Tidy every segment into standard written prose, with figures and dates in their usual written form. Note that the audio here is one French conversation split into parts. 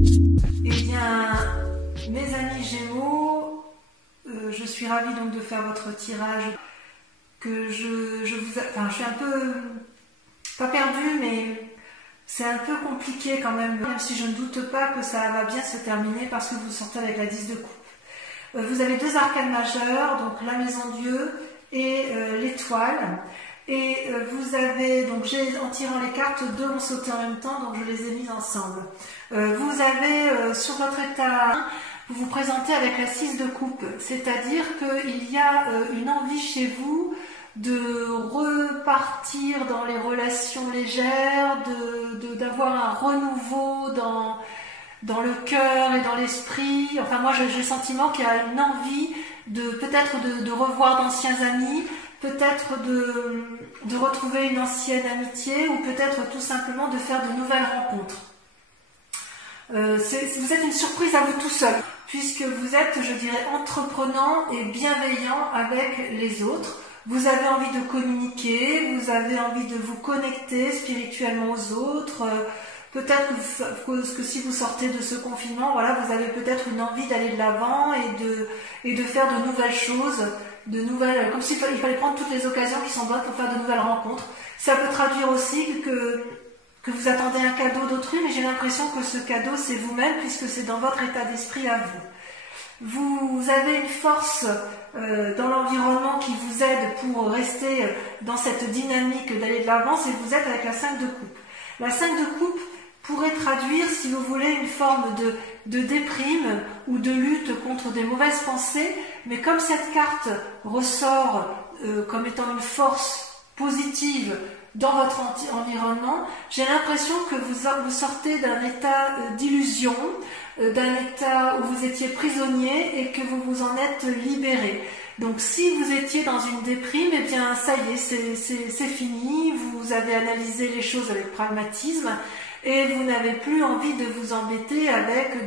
Eh bien, mes amis Gémeaux, je suis ravie donc de faire votre tirage. Je suis un peu, pas perdue, mais c'est un peu compliqué quand même si je ne doute pas que ça va bien se terminer parce que vous sortez avec la 10 de coupe. Vous avez deux arcanes majeures, donc la maison Dieu et l'étoile. Et vous avez, donc en tirant les cartes, deux ont sauté en même temps, donc je les ai mises ensemble. Vous avez sur votre état, vous vous présentez avec la 6 de coupe, c'est-à-dire qu'il y a une envie chez vous de repartir dans les relations légères, d'avoir un renouveau dans le cœur et dans l'esprit. Enfin, moi, j'ai le sentiment qu'il y a une envie peut-être de revoir d'anciens amis, peut-être de retrouver une ancienne amitié, ou peut-être tout simplement de faire de nouvelles rencontres. Vous êtes une surprise à vous tout seul, puisque vous êtes, je dirais, entreprenant et bienveillant avec les autres. Vous avez envie de communiquer, vous avez envie de vous connecter spirituellement aux autres. Peut-être que si vous sortez de ce confinement, voilà, vous avez peut-être une envie d'aller de l'avant et de faire de nouvelles choses, comme s'il fallait prendre toutes les occasions qui sont bonnes pour faire de nouvelles rencontres. Ça peut traduire aussi que vous attendez un cadeau d'autrui, mais j'ai l'impression que ce cadeau c'est vous-même, puisque c'est dans votre état d'esprit à vous. Vous avez une force dans l'environnement qui vous aide pour rester dans cette dynamique d'aller de l'avant, et vous êtes avec la 5 de coupe. La 5 de coupe pourrait traduire, si vous voulez, une forme de déprime ou de lutte contre des mauvaises pensées, mais comme cette carte ressort comme étant une force positive dans votre environnement, j'ai l'impression que vous sortez d'un état d'illusion, d'un état où vous étiez prisonnier et que vous vous en êtes libéré. Donc si vous étiez dans une déprime, eh bien ça y est, c'est fini, vous avez analysé les choses avec pragmatisme et vous n'avez plus envie de vous embêter avec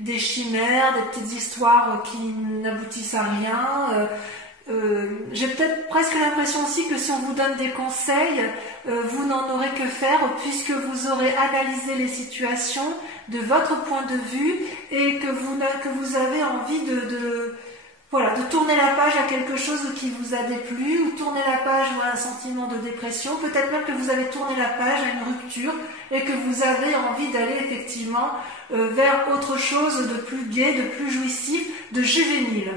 des chimères, des petites histoires qui n'aboutissent à rien. J'ai peut-être presque l'impression aussi que si on vous donne des conseils, vous n'en aurez que faire, puisque vous aurez analysé les situations de votre point de vue et que vous avez envie de tourner la page à quelque chose qui vous a déplu, ou tourner la page à un sentiment de dépression. Peut-être même que vous avez tourné la page à une rupture et que vous avez envie d'aller effectivement vers autre chose de plus gai, de plus jouissif, de juvénile.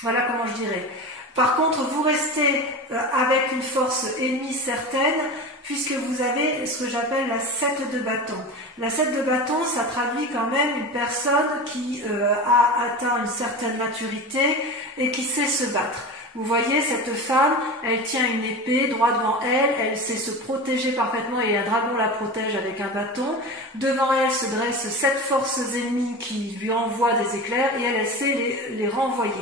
Voilà comment je dirais. Par contre, vous restez avec une force ennemie certaine, puisque vous avez ce que j'appelle la 7 de bâton. La 7 de bâton, ça traduit quand même une personne qui a atteint une certaine maturité et qui sait se battre. Vous voyez, cette femme, elle tient une épée droit devant elle, elle sait se protéger parfaitement et un dragon la protège avec un bâton. Devant elle se dressent 7 forces ennemies qui lui envoient des éclairs et elle sait les renvoyer.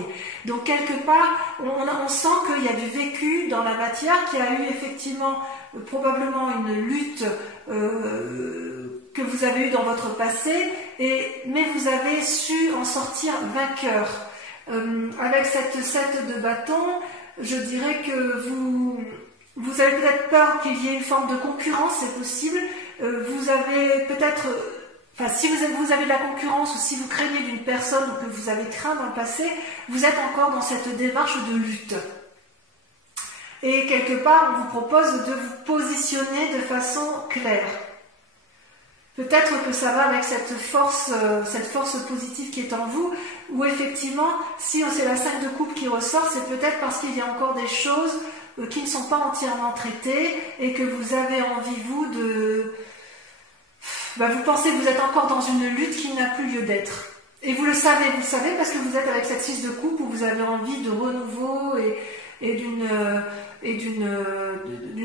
Donc quelque part, on sent qu'il y a du vécu dans la matière, qu'il y a eu effectivement probablement une lutte que vous avez eue dans votre passé, mais vous avez su en sortir vainqueur. Avec cette 7 de bâton, je dirais que vous avez peut-être peur qu'il y ait une forme de concurrence, c'est possible. Vous avez peut-être, si vous avez de la concurrence, ou si vous craignez d'une personne ou que vous avez craint dans le passé, vous êtes encore dans cette démarche de lutte. Et quelque part, on vous propose de vous positionner de façon claire. Peut-être que ça va avec cette force positive qui est en vous, où effectivement, si c'est la 5 de coupe qui ressort, c'est peut-être parce qu'il y a encore des choses qui ne sont pas entièrement traitées et que vous avez envie, vous pensez que vous êtes encore dans une lutte qui n'a plus lieu d'être. Et vous le savez parce que vous êtes avec cette 6 de coupe où vous avez envie de renouveau et d'une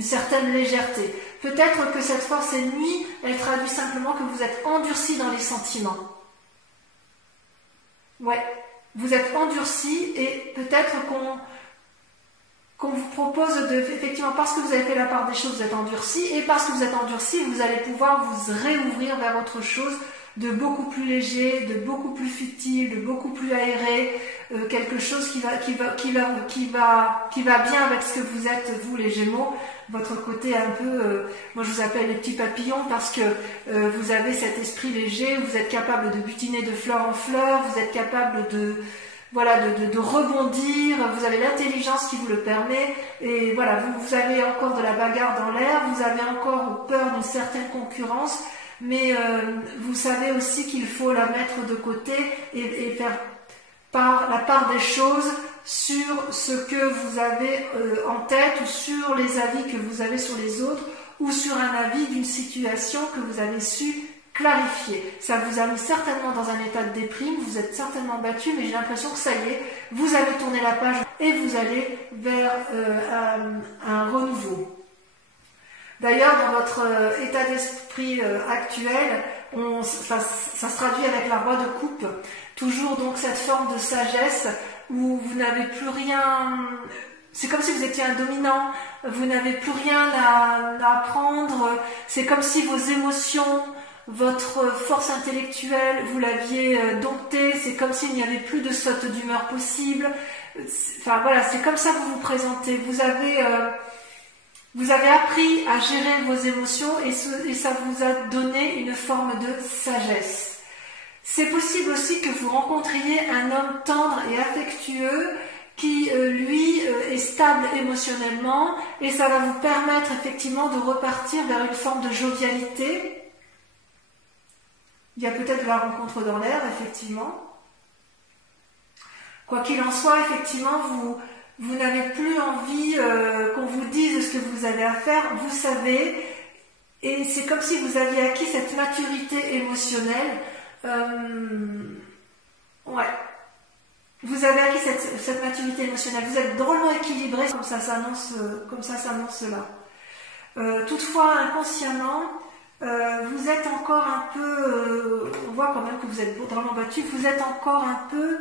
certaine légèreté. Peut-être que cette force ennemie, elle traduit simplement que vous êtes endurci dans les sentiments. Ouais, vous êtes endurci et peut-être qu'on vous propose effectivement, parce que vous avez fait la part des choses, vous êtes endurci, et parce que vous êtes endurci, vous allez pouvoir vous réouvrir vers autre chose, de beaucoup plus léger, de beaucoup plus futile, de beaucoup plus aéré, quelque chose qui va bien avec ce que vous êtes, vous les Gémeaux, votre côté un peu, moi je vous appelle les petits papillons parce que vous avez cet esprit léger, vous êtes capable de butiner de fleur en fleur, vous êtes capable de rebondir, vous avez l'intelligence qui vous le permet, et voilà, vous avez encore de la bagarre dans l'air, vous avez encore peur d'une certaine concurrence, mais vous savez aussi qu'il faut la mettre de côté et faire la part des choses sur ce que vous avez en tête, ou sur les avis que vous avez sur les autres, ou sur un avis d'une situation que vous avez su clarifier. Ça vous a mis certainement dans un état de déprime, vous êtes certainement battu, mais j'ai l'impression que ça y est, vous avez tourné la page et vous allez vers un renouveau. D'ailleurs, dans votre état d'esprit actuel, ça se traduit avec la roi de coupe, toujours donc cette forme de sagesse où vous n'avez plus rien, c'est comme si vous étiez un dominant, vous n'avez plus rien à apprendre, c'est comme si vos émotions, votre force intellectuelle, vous l'aviez domptée, c'est comme s'il n'y avait plus de saute d'humeur possible. Enfin voilà, c'est comme ça que vous vous présentez. Vous avez appris à gérer vos émotions et ça vous a donné une forme de sagesse. C'est possible aussi que vous rencontriez un homme tendre et affectueux qui, lui, est stable émotionnellement, et ça va vous permettre effectivement de repartir vers une forme de jovialité. Il y a peut-être de la rencontre dans l'air, effectivement. Quoi qu'il en soit, effectivement, vous n'avez plus envie qu'on vous dise ce que vous avez à faire, vous savez, et c'est comme si vous aviez acquis cette maturité émotionnelle. Ouais. Vous avez acquis cette maturité émotionnelle, vous êtes drôlement équilibré, comme ça s'annonce là. Toutefois, inconsciemment, vous êtes encore un peu, on voit quand même que vous êtes drôlement battu, vous êtes encore un peu,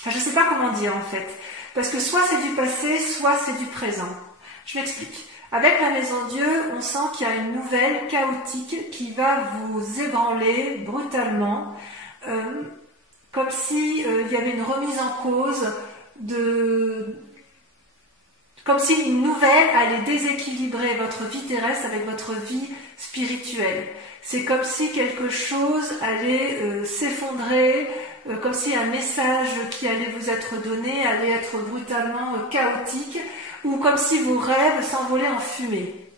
enfin je ne sais pas comment dire en fait, parce que soit c'est du passé, soit c'est du présent. Je m'explique. Avec la Maison Dieu, on sent qu'il y a une nouvelle chaotique qui va vous ébranler brutalement, comme si il y avait une remise en cause comme si une nouvelle allait déséquilibrer votre vie terrestre avec votre vie spirituelle. C'est comme si quelque chose allait s'effondrer, comme si un message qui allait vous être donné allait être brutalement chaotique, ou comme si vos rêves s'envolaient en fumée.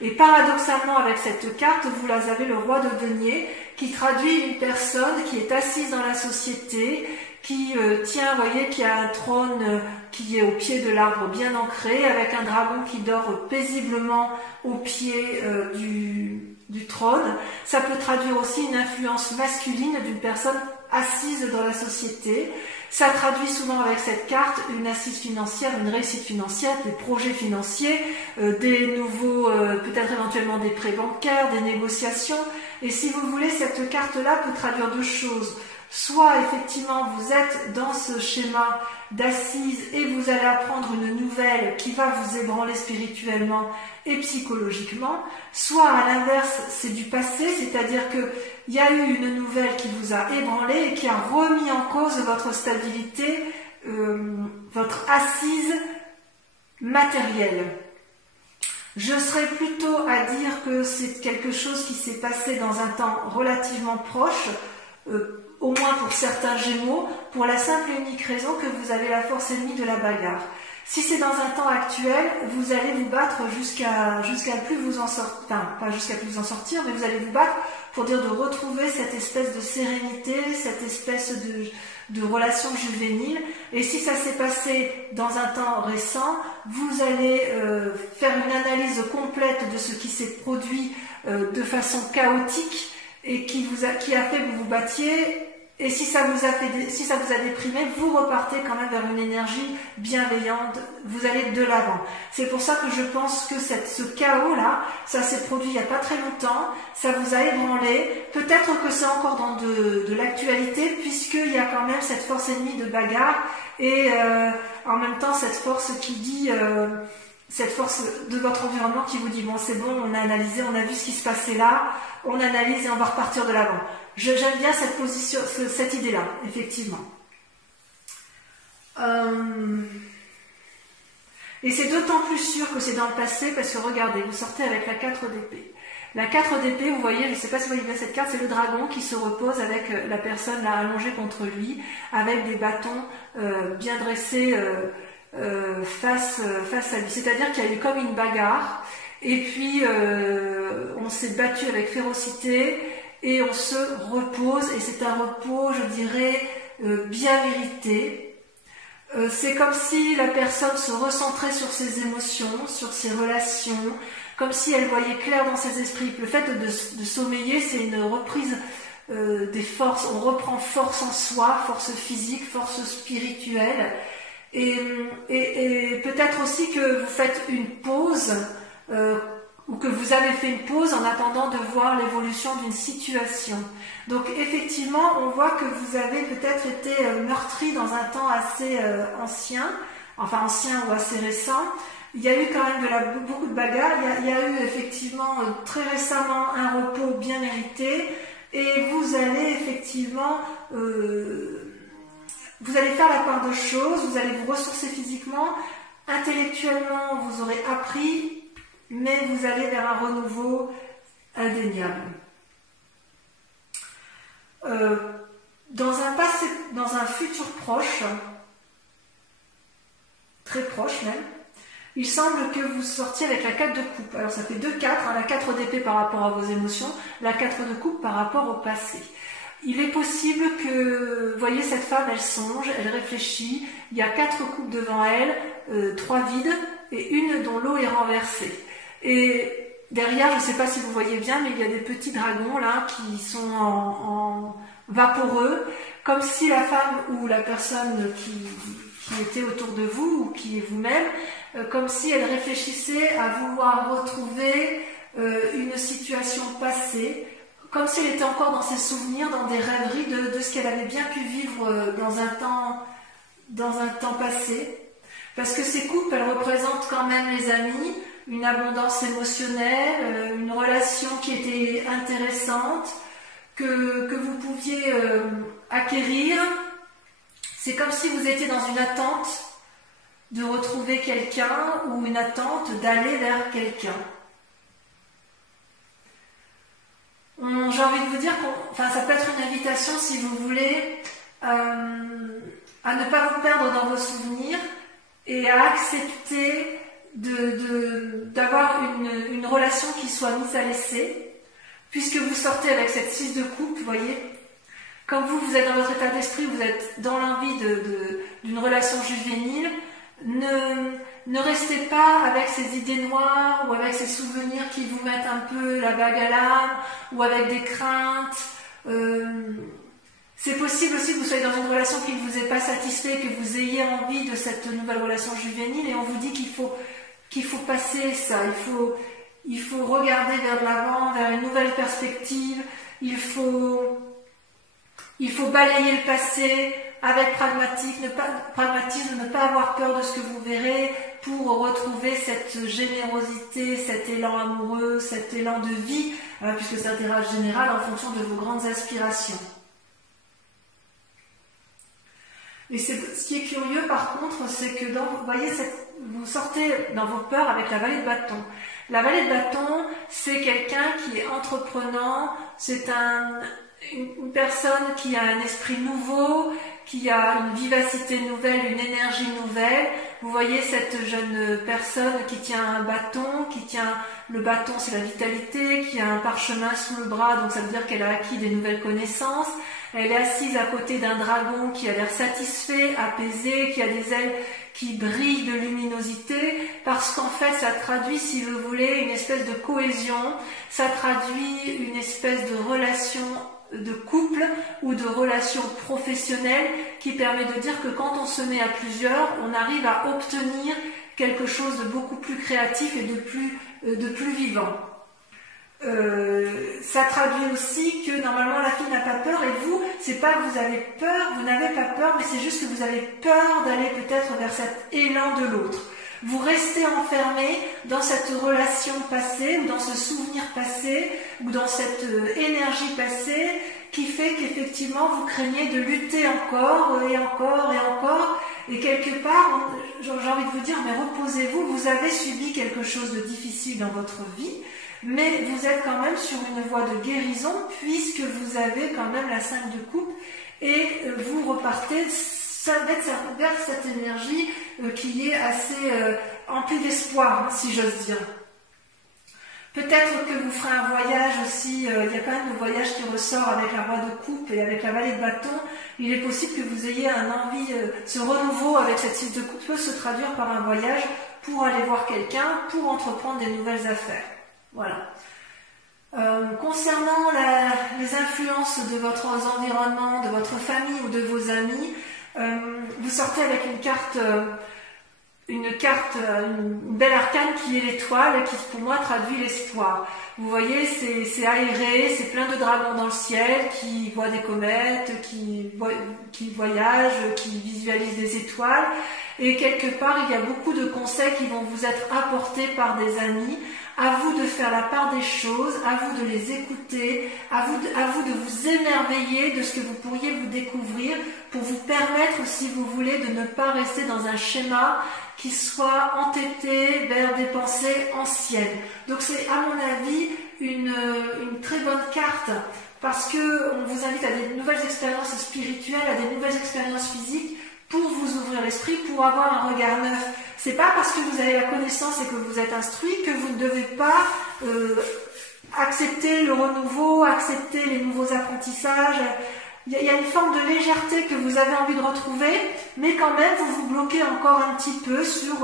Et paradoxalement, avec cette carte, vous avez le roi de denier, qui traduit une personne qui est assise dans la société, qui tient, vous voyez, qui a un trône qui est au pied de l'arbre bien ancré, avec un dragon qui dort paisiblement au pied du trône. Ça peut traduire aussi une influence masculine d'une personne assise dans la société. Ça traduit souvent avec cette carte une assise financière, une réussite financière, des projets financiers, des nouveaux, peut-être éventuellement des prêts bancaires, des négociations. Et si vous voulez, cette carte-là peut traduire deux choses. Soit effectivement vous êtes dans ce schéma d'assise et vous allez apprendre une nouvelle qui va vous ébranler spirituellement et psychologiquement, soit à l'inverse c'est du passé, c'est-à-dire qu'il y a eu une nouvelle qui vous a ébranlé et qui a remis en cause votre stabilité, votre assise matérielle. Je serais plutôt à dire que c'est quelque chose qui s'est passé dans un temps relativement proche, au moins pour certains Gémeaux, pour la simple et unique raison que vous avez la force ennemie de la bagarre. Si c'est dans un temps actuel, vous allez vous battre jusqu'à plus vous en sortir, enfin pas jusqu'à plus vous en sortir, mais vous allez vous battre pour dire de retrouver cette espèce de sérénité, cette espèce de relation juvénile. Et si ça s'est passé dans un temps récent, vous allez faire une analyse complète de ce qui s'est produit de façon chaotique et qui a fait que vous vous battiez. Et si ça vous a déprimé, vous repartez quand même vers une énergie bienveillante, vous allez de l'avant. C'est pour ça que je pense que ce chaos-là, ça s'est produit il n'y a pas très longtemps, ça vous a ébranlé, peut-être que c'est encore dans de l'actualité, puisqu'il y a quand même cette force ennemie de bagarre, et en même temps cette force qui dit cette force de votre environnement qui vous dit bon c'est bon, on a analysé, on a vu ce qui se passait là, on analyse et on va repartir de l'avant. J'aime bien cette position, cette idée-là, effectivement. Et c'est d'autant plus sûr que c'est dans le passé parce que regardez, vous sortez avec la 4 d'épée. La 4 d'épée, vous voyez, je ne sais pas si vous voyez bien cette carte, c'est le dragon qui se repose avec la personne là allongée contre lui, avec des bâtons bien dressés face à lui. C'est-à-dire qu'il y a eu comme une bagarre, et puis on s'est battu avec férocité, et on se repose, et c'est un repos, je dirais, bien mérité. C'est comme si la personne se recentrait sur ses émotions, sur ses relations, comme si elle voyait clair dans ses esprits. Le fait de sommeiller, c'est une reprise des forces. On reprend force en soi, force physique, force spirituelle. Et peut-être aussi que vous faites une pause, ou que vous avez fait une pause en attendant de voir l'évolution d'une situation. Donc effectivement, on voit que vous avez peut-être été meurtri dans un temps assez ancien, enfin ancien ou assez récent. Il y a eu quand même beaucoup de bagarres, il y a eu effectivement très récemment un repos bien mérité, et vous allez effectivement, vous allez faire la part de choses, vous allez vous ressourcer physiquement, intellectuellement vous aurez appris, mais vous allez vers un renouveau indéniable. Dans un futur proche, très proche même, il semble que vous sortiez avec la 4 de coupe. Alors ça fait 2-4, hein, la 4 d'épée par rapport à vos émotions, la 4 de coupe par rapport au passé. Il est possible que, vous voyez, cette femme, elle songe, elle réfléchit, il y a 4 coupes devant elle, 3 vides et une dont l'eau est renversée. Et derrière, je ne sais pas si vous voyez bien, mais il y a des petits dragons là qui sont en vaporeux, comme si la femme ou la personne qui était autour de vous ou qui est vous-même, comme si elle réfléchissait à vouloir retrouver une situation passée, comme si elle était encore dans ses souvenirs, dans des rêveries de ce qu'elle avait bien pu vivre dans un temps passé. Parce que ces coupes, elles représentent quand même les amis, une abondance émotionnelle, une relation qui était intéressante, que vous pouviez acquérir. C'est comme si vous étiez dans une attente de retrouver quelqu'un ou une attente d'aller vers quelqu'un. J'ai envie de vous dire ça peut être une invitation, si vous voulez, à ne pas vous perdre dans vos souvenirs et à accepter d'avoir une relation qui soit mise à l'essai, puisque vous sortez avec cette 6 de coupe, vous voyez. Comme vous êtes dans votre état d'esprit, vous êtes dans l'envie d'une relation juvénile, ne restez pas avec ces idées noires ou avec ces souvenirs qui vous mettent un peu la bague à l'âme ou avec des craintes. C'est possible aussi que vous soyez dans une relation qui ne vous ait pas satisfait, que vous ayez envie de cette nouvelle relation juvénile, et on vous dit qu'il faut passer ça, il faut regarder vers l'avant, vers une nouvelle perspective, il faut balayer le passé avec pragmatisme, ne pas avoir peur de ce que vous verrez pour retrouver cette générosité, cet élan amoureux, cet élan de vie, puisque c'est un tirage général en fonction de vos grandes aspirations. Et ce qui est curieux par contre, c'est que vous voyez, vous sortez dans vos peurs avec la vallée de bâton. La vallée de bâton, c'est quelqu'un qui est entreprenant, c'est une personne qui a un esprit nouveau, qui a une vivacité nouvelle, une énergie nouvelle. Vous voyez cette jeune personne qui tient un bâton, le bâton c'est la vitalité, qui a un parchemin sous le bras, donc ça veut dire qu'elle a acquis des nouvelles connaissances. Elle est assise à côté d'un dragon qui a l'air satisfait, apaisé, qui a des ailes qui brillent de luminosité, parce qu'en fait ça traduit, si vous voulez, une espèce de cohésion, ça traduit une espèce de relation de couple ou de relation professionnelle qui permet de dire que quand on se met à plusieurs, on arrive à obtenir quelque chose de beaucoup plus créatif et de plus vivant. Ça traduit aussi que normalement la fille n'a pas peur, et vous, c'est pas que vous avez peur, vous n'avez pas peur, mais c'est juste que vous avez peur d'aller peut-être vers cet élan de l'autre. Vous restez enfermé dans cette relation passée, ou dans ce souvenir passé, ou dans cette énergie passée, qui fait qu'effectivement vous craignez de lutter encore et encore et encore. Et quelque part, j'ai envie de vous dire, mais reposez-vous, vous avez subi quelque chose de difficile dans votre vie, mais vous êtes quand même sur une voie de guérison, puisque vous avez quand même la 5 de coupe, et vous repartez vers cette énergie qui est assez emplie d'espoir, hein, si j'ose dire. Peut-être que vous ferez un voyage aussi, il y a quand même le voyage qui ressort avec la roi de coupe et avec la vallée de bâton. Il est possible que vous ayez un envie, ce renouveau avec cette 6 de coupe peut se traduire par un voyage pour aller voir quelqu'un, pour entreprendre des nouvelles affaires. Voilà. Concernant les influences de votre environnement, de votre famille ou de vos amis, vous sortez avec une belle arcane qui est l'étoile, qui pour moi traduit l'espoir. Vous voyez, c'est aéré, c'est plein de dragons dans le ciel qui voient des comètes, qui voyagent, qui visualisent des étoiles. Et quelque part, il y a beaucoup de conseils qui vont vous être apportés par des amis. À vous de faire la part des choses, à vous de les écouter, à vous de vous émerveiller de ce que vous pourriez vous découvrir pour vous permettre, si vous voulez, de ne pas rester dans un schéma qui soit entêté vers des pensées anciennes. Donc c'est, à mon avis, une très bonne carte parce que on vous invite à des nouvelles expériences spirituelles, à des nouvelles expériences physiques pour vous ouvrir l'esprit, pour avoir un regard neuf. C'est pas parce que vous avez la connaissance et que vous êtes instruit que vous ne devez pas accepter le renouveau, accepter les nouveaux apprentissages. Il y a une forme de légèreté que vous avez envie de retrouver, mais quand même vous vous bloquez encore un petit peu sur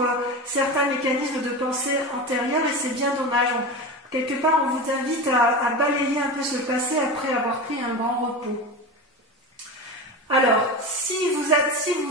certains mécanismes de pensée antérieurs et c'est bien dommage. Quelque part, on vous invite à balayer un peu ce passé après avoir pris un grand repos. Alors, si vous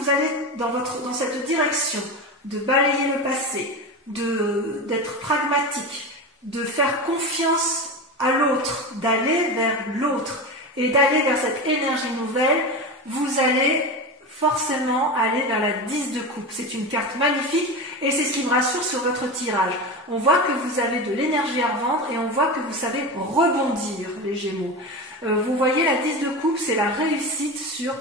allez dans cette direction de balayer le passé, d'être pragmatique, de faire confiance à l'autre, d'aller vers l'autre et d'aller vers cette énergie nouvelle, vous allez forcément aller vers la 10 de coupe. C'est une carte magnifique et c'est ce qui me rassure sur votre tirage. On voit que vous avez de l'énergie à revendre et on voit que vous savez rebondir, les Gémeaux. Vous voyez, la 10 de coupe, c'est la réussite sur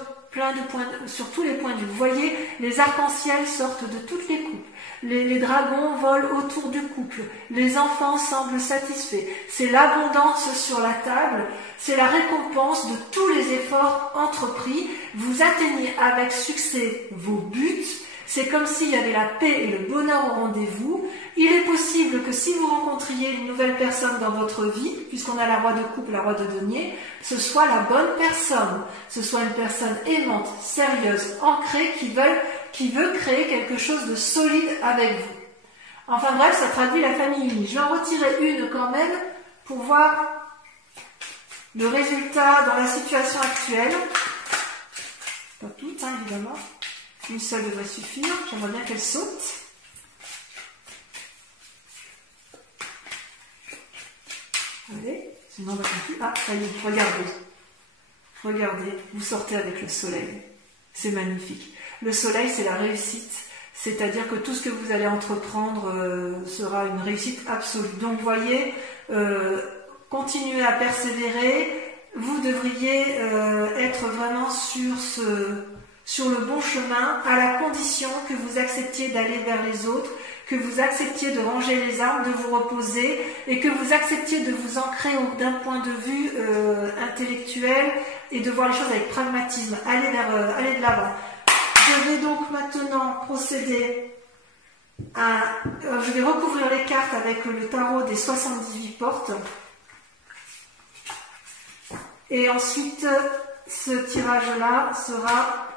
sur tous les points de vue. Vous voyez, les arcs-en-ciel sortent de toutes les coupes. Les dragons volent autour du couple. Les enfants semblent satisfaits. C'est l'abondance sur la table. C'est la récompense de tous les efforts entrepris. Vous atteignez avec succès vos buts. C'est comme s'il y avait la paix et le bonheur au rendez-vous. Il est possible que si vous rencontriez une nouvelle personne dans votre vie, puisqu'on a la roi de coupe, la roi de denier, ce soit la bonne personne. Ce soit une personne aimante, sérieuse, ancrée, qui veut créer quelque chose de solide avec vous. Enfin bref, ça traduit la famille unie. Je vais en retirer une quand même pour voir le résultat dans la situation actuelle. Pas toutes, hein, évidemment. Une seule devrait suffire. J'aimerais bien qu'elle saute. Allez, sinon on va plus. Ah, ça y est, regardez. Regardez, vous sortez avec le soleil. C'est magnifique. Le soleil, c'est la réussite. C'est-à-dire que tout ce que vous allez entreprendre sera une réussite absolue. Donc, vous voyez, continuez à persévérer. Vous devriez être vraiment sur le bon chemin, à la condition que vous acceptiez d'aller vers les autres, que vous acceptiez de ranger les armes, de vous reposer, et que vous acceptiez de vous ancrer d'un point de vue intellectuel et de voir les choses avec pragmatisme. Allez de l'avant. Je vais donc maintenant procéder je vais recouvrir les cartes avec le tarot des 78 portes. Et ensuite, ce tirage-là sera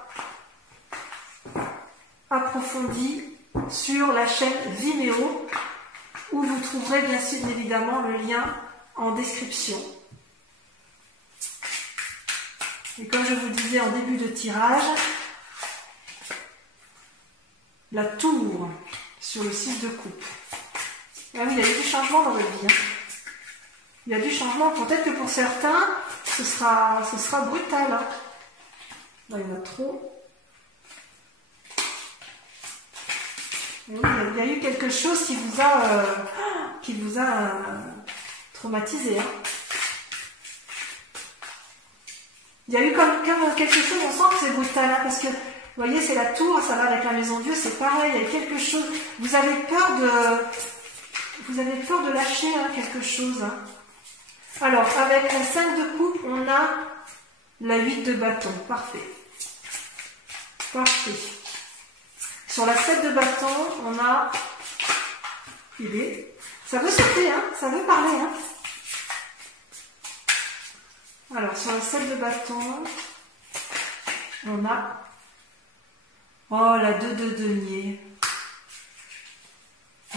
approfondi sur la chaîne Vimeo, où vous trouverez bien évidemment le lien en description. Et comme je vous le disais en début de tirage, la tour sur le 6 de coupe. Ah oui, il y a eu du changement dans votre vie. Hein. Il y a du changement. Peut-être que pour certains, ce sera brutal. Hein. Là, il y en a trop. Oui, il y a eu quelque chose qui vous a traumatisé. Hein. Il y a eu comme quelque chose, on sent que c'est brutal, hein, parce que, vous voyez, c'est la tour, ça va avec la maison de Dieu, c'est pareil, il y a quelque chose, vous avez peur de lâcher hein, quelque chose. Hein. Alors, avec la 5 de coupe, on a la 8 de bâton, parfait. Parfait. Sur la 7 de bâton, on a ça veut sauter, hein, ça veut parler. Hein. Alors, sur la 7 de bâton, on a la 2 de denier.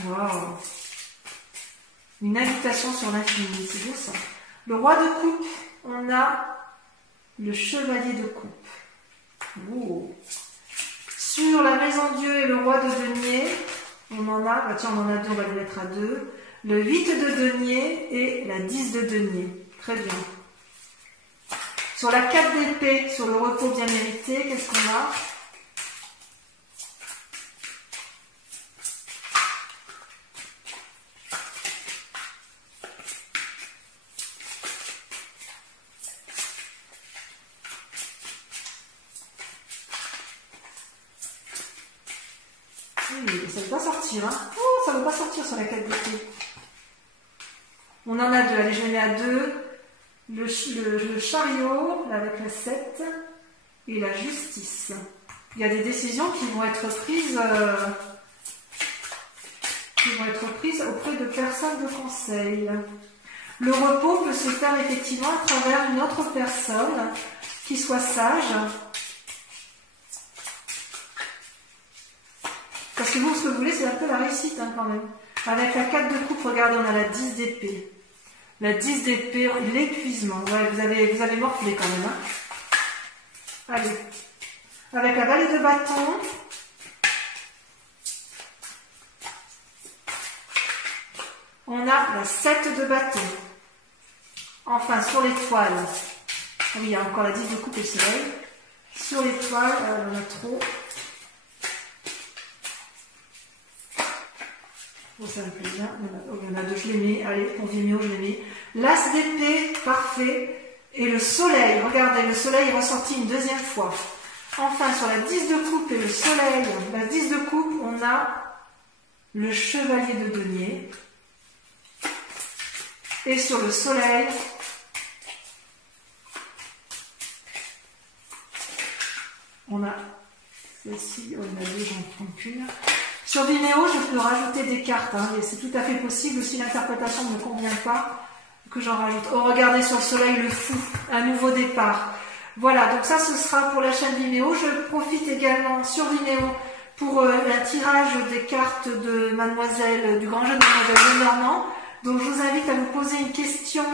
Wow. Une invitation sur l'infini, c'est beau ça. Le roi de coupe, on a le chevalier de coupe. Oh. Sur la maison Dieu et le roi de denier, on en a, on en a deux, on va le mettre à 2. Le 8 de denier et la 10 de denier. Très bien. Sur la 4 d'épée, sur le repos bien mérité, qu'est-ce qu'on a? Oui, ça ne veut pas sortir. Hein. Oh, ça ne veut pas sortir sur la 4 d'épée. On en a 2. Allez, je les mets à 2. Le chariot, avec la 7, et la justice. Il y a des décisions qui vont être prises, auprès de personnes de conseil. Le repos peut se faire effectivement à travers une autre personne qui soit sage. Parce que vous, ce que vous voulez, c'est un peu la réussite hein, quand même. Avec la 4 de coupe, regardez, on a la 10 d'épée. La 10 d'épée, l'épuisement. Ouais, vous avez morflé quand même. Hein. Allez. Avec la vallée de bâton. On a la 7 de bâton. Enfin, sur l'étoile. Oui, il y a encore la 10 de coupe et soleil. Sur l'étoile, on en a trop. Oh, ça me plaît bien. Il y en a 2, je les mets. Allez, pour Vimeo, je les mets. L'as d'épée, parfait. Et le soleil, regardez, le soleil est ressorti une deuxième fois. Enfin, sur la 10 de coupe et le soleil, la 10 de coupe, on a le chevalier de denier. Et sur le soleil, on a celle-ci, on a 2, j'en prends qu'une. Sur Vimeo, je peux rajouter des cartes, hein, et c'est tout à fait possible, si l'interprétation ne me convient pas, que j'en rajoute. Oh, regardez sur le soleil, le fou, un nouveau départ. Voilà, donc ça, ce sera pour la chaîne Vimeo. Je profite également sur Vimeo pour un tirage des cartes de Mademoiselle, du grand jeu de Mademoiselle Lenormand. Donc, je vous invite à vous poser une question,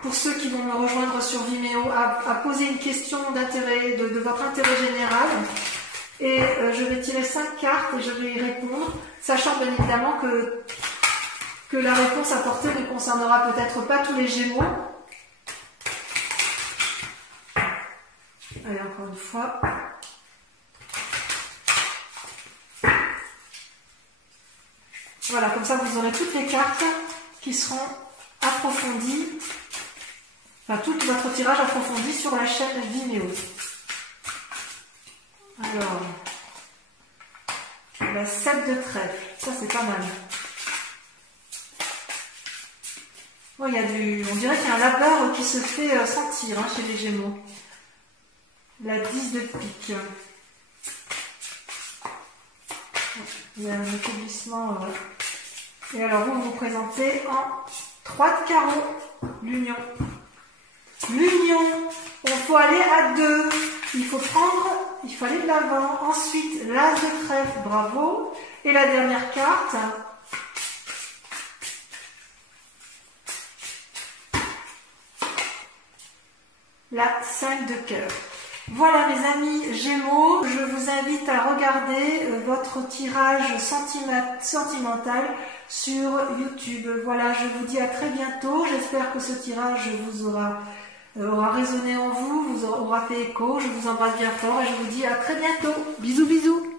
pour ceux qui vont me rejoindre sur Vimeo, à poser une question d'intérêt, de votre intérêt général. Et je vais tirer 5 cartes et je vais y répondre, sachant bien évidemment que la réponse apportée ne concernera peut-être pas tous les Gémeaux. Allez, encore une fois. Voilà, comme ça vous aurez toutes les cartes qui seront approfondies, enfin tout votre tirage approfondi sur la chaîne Vimeo. Alors, la 7 de trèfle, ça c'est pas mal. Oh, on dirait qu'il y a un labeur qui se fait sentir hein, chez les Gémeaux. La 10 de pique. Il y a un établissement. Et alors vous vous présentez en 3 de carreau, l'union. L'union, il faut aller à 2. Il faut aller de l'avant. Ensuite, l'as de trèfle, bravo. Et la dernière carte. La 5 de cœur. Voilà mes amis Gémeaux, je vous invite à regarder votre tirage sentimental sur YouTube. Voilà, je vous dis à très bientôt. J'espère que ce tirage vous aura résonné en vous, vous aura fait écho. Je vous embrasse bien fort et je vous dis à très bientôt. Bisous bisous.